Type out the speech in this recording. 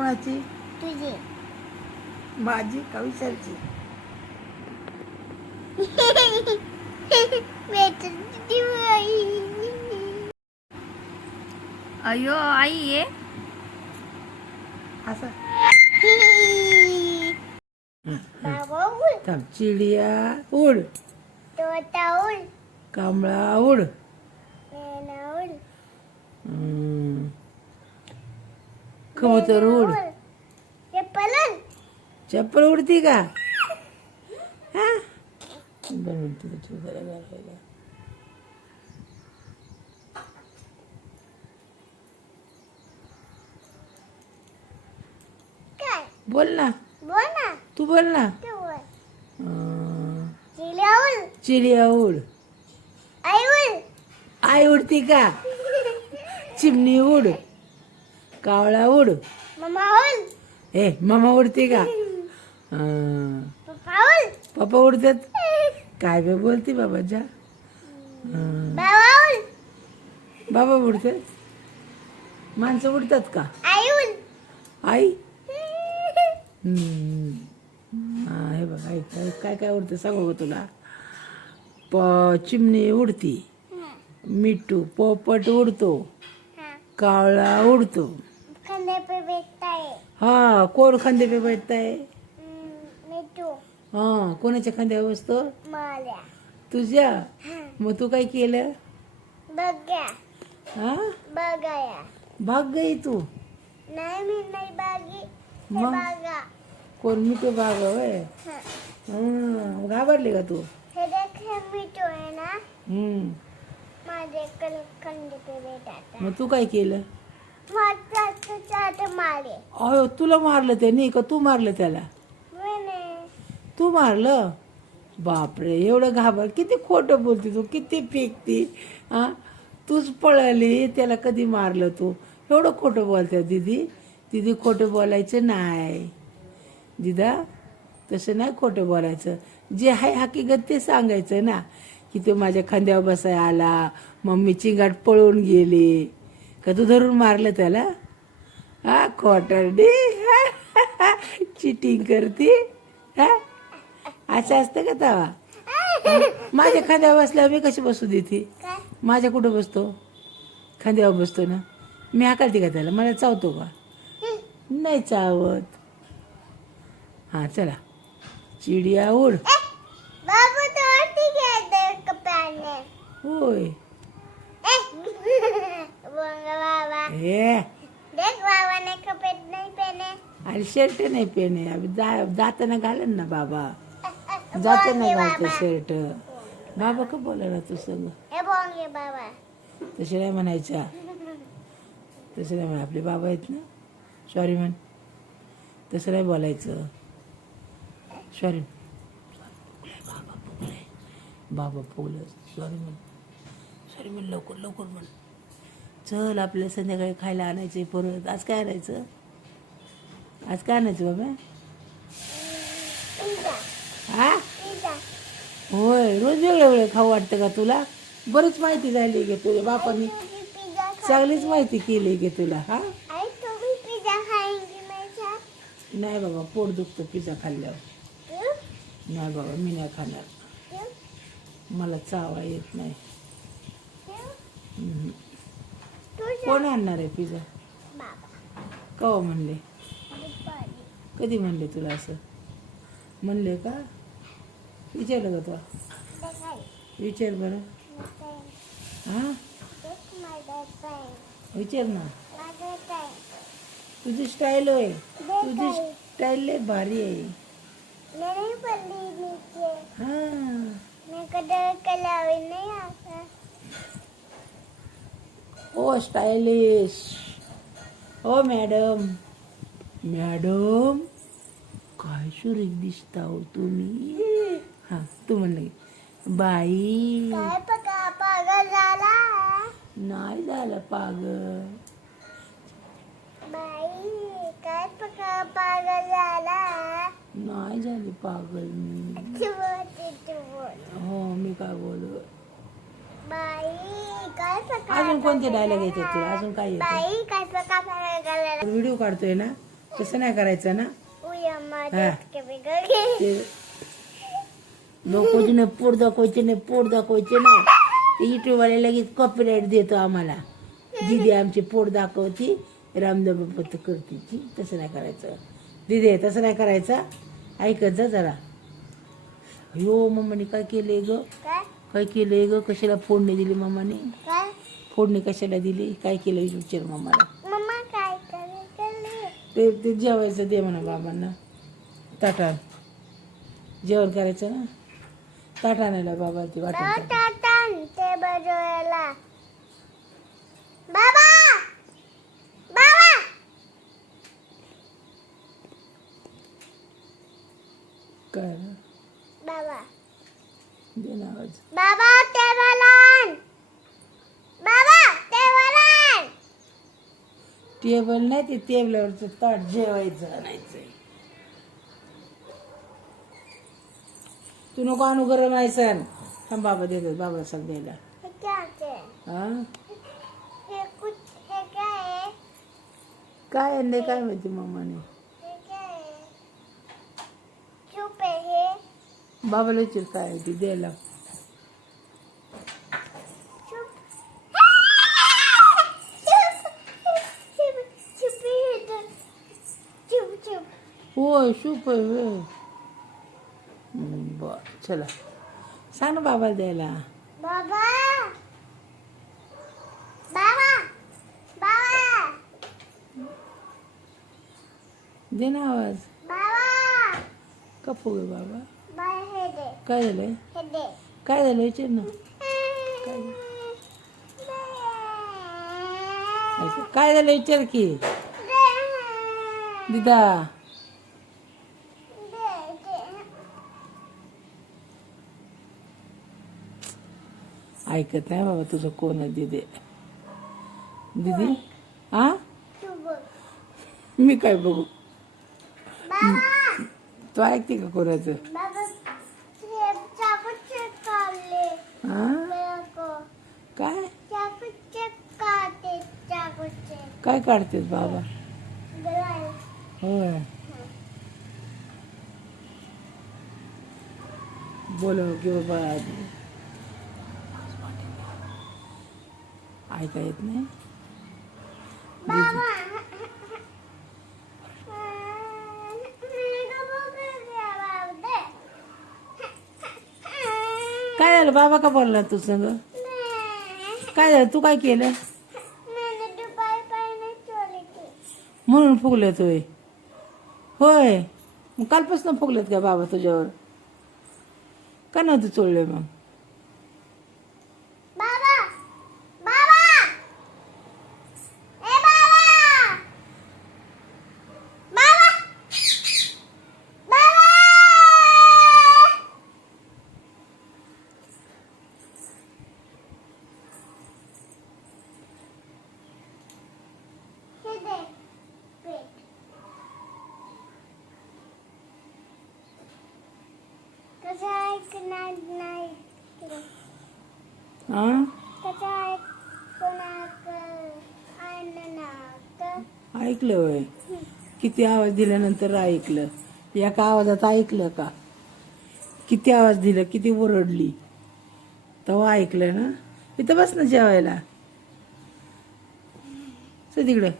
कोणाची? तुझी. माझी का विशालची? अयो आई ये असं बाबा उड. थांब. चिडिया उड, तोता उड. कांबळा उड, मेना उड. कबूतर उड. चप्पल उड. चप्पल उडती का? हा? बरं म्हणते तुझी जरा घालायला. काय? बोल ना, बोल ना. तू बोल ना. तू बोल. अं, चिडिया उड. चिडिया उड. आई उड. आई उडती का? चिमणी उड, कावळा उड. मम्मा उड. ए मामा उडती का? पप्पा उड. पप्पा उडतात. काय बे बोलती बाबाच्या? बाबा उड. बाबा उडतात. माणसं उडतात का? आई उड. आई हा हे बघ आई काय काय उडतं सांगू का तुला? चिमणी उडती, मिठू पोपट उडतो, कावळा उडतो. खांदे पे बैठताय. हा कोण खांदे पे बैठताय? मिठू. हा कोणाच्या खांद्यावर बसतो? माल्या. तुझ्या. मग तू काय केलं? बघा. हा बघाया. भाग गई तू. नाही मी नाही बागी. मग? बघा. कोण मी ते भाग होय. घाबरली का तू? हे देख हे मिठू आहे ना. हम्म. माझे खांदे पे बैठता. मग तू काय केलं? माझा चाट मारे. अहो तुला मारलं त्याने का तू मारलं त्याला? मैंने. तू मारलं? बापरे एवढं घाबर. किती खोटं बोलते तू, किती फेकती. हा तूच पळाली त्याला कधी मारलं तू? एवढं खोटं बोलते दीदी. दीदी खोटं बोलायचं नाही दिदा, तसं नाही खोटं बोलायचं. जे आहे हकीकत ते सांगायचं ना, की तो माझ्या खांद्यावर बसाय आला, मम्मी चिंगाट पळून गेली का तू धरून मारलं त्याला? हा खोटरडी. चिटिंग करती. हा असं असतं का तवा? माझ्या खांद्यावर बसल्यावर मी कशी बसू देते? काय? माझ्या कुठं बसतो? खांद्यावर बसतो ना. मी हाकालते का त्याला? मला चावतो का? नाही चावत. हा चला. चिडिया उड. बाबू तो आरती घ्यायचं कपड्याने. होय. बोंग बाबा. हे देख बाबाने कपडे नाही पहने. आणि शर्ट नाही पेने. अभी जाताना घालन ना बाबा. जाताना घालते शर्ट. बाबा का बोलायला तू संग? हे बोंगे बाबा. तसे नाही म्हणायच्या. तसं नाही म्हणा. आपले बाबा आहेत ना. सॉरी म्हण. तसं नाही बोलायचं. सॉरी. बाबा फुगले. बाबा फुगलं. सॉरी म्हण. सॉरी म्हण. लवकर लवकर म्हण. चल आपल्याला संध्याकाळी खायला आणायचे परत. आज काय आणायचं? आज काय आणायचं बाबा? पिझ्झा. हा पिझ्झा. होय. रोज वेगळं वेगळं खाऊ वाटतं का तुला? बरीच माहिती झाली गे तुला बापानी. तुम्ही पिझ्झा खा. चांगलीच माहिती केली गे तुला. हा आई तुम्ही पिझ्झा खाएंगे मैं क्या? नाही बाबा पोट दुखतं पिझ्झा खाल्ल्यावर. क्यों? नाही बाबा मी नाही खाणार. क्यों? मला चावा येत नाही. क्यों? तुझा कोण आणणार आहे पिझ्झा? बाबा. कवा म्हणले? दुपारी. कधी म्हणले तुला असं? म्हणले का? विचारलं का तुला? देखाई. विचार बरं. देखाई. हा देख माझा टाइम. विचार ना. माझा टाइम. तुझी स्टाईल होय. तुझी देखाई. स्टाईल लय भारी आहे. मैं नहीं पढ़ी नीचे. हा मैं कदर कलावी नहीं आता. ओ स्टायलिश. ओ मॅडम. मॅडम काय सुरेख दिसता हो तुम्ही. हा तू म्हणलं बाई. काय पका पागल झाला. नाही झालं पागल. बाई काय पका पागल झाला. नाही झाली पागल मी. तू बोल. हो मी काय बोलू. बाई काय पका. अजून कोणते डायलॉग येतात तुला? अजून काय येतं? बाई काय पका पागल झाला. व्हिडिओ काढतोय ना तसं नाही करायचं ना. उया हा. माझ्यात कमी गगे. ते लोकांचे नाही पोट दाखवायचे नाही, पोट दाखवायचे नाही. ते युट्यूबवाले लगेच कॉपीराईट देतो आम्हाला. दिदी आमची पोट दाखवती, रामदेव बाप्पा करतीची. तसं नाही करायचं दिदी, तसं नाही करायचं. ऐकत जा जरा. अयो मम्माने काय केलंय ग, काय काय केलंय ग, कशाला फोडणी दिली मम्माने, काय फोडणी कशाला दिली, काय केलं विचार मम्माला. मम्मा काय करायचं. ते जेवायचं दे म्हणा बाबांना ताटान. जेवण करायचं ना, ताट आणायला बाबा ती वाटत. ते बजवायला बाबा बाबा काय ना, बाबा दे ना आवाज. बाबा टेबलान बाबा टेबलान. टेबल नाही, ते टेबलावरचं ताट जेवायचं आणायचंय. तू नको आणू गरम आहे सण. थांब बाबा देतात, बाबा सांग द्यायला. हे काय आहे? हा हे काय आहे? काय आणलंय काय माहिती मम्माने. हे काय आहे? चुप आहे हे. बाबाला विचार काय आहे ती द्यायला. चुप चुप चुप चुप. होय सूप आहे होय. बर चला सांग ना बाबाला द्यायला. बाबा बाबा बाबा दे ना आवाज. बाबा का फुगे बाबा. बाय हे दे काय झालंय, हे दे. काय झालं विचार ना. काय झालं विचार की दिदा. ऐकत नाही बाबा तुझं कोण आहे दिदी. दिदी हा मी काय बघू. तू ऐकते का कोणाचं. हा काय काय काढतेस बाबा. होय बोलव की बाबा. ऐका येत नाही. काय झालं बाबा का बोलला तू संग. काय झालं, तू काय केलं म्हणून फुगले तोय. होय मग कालपासून फुगलेत का बाबा तुझ्यावर. का नव्हतं चोळले मग. हा ऐकलं होय. किती आवाज दिल्यानंतर ऐकलं. एका आवाजात ऐकलं का. किती आवाज दिला, किती ओरडली तेव्हा ऐकलं ना. इथं बस ना जेवायला. तिकडे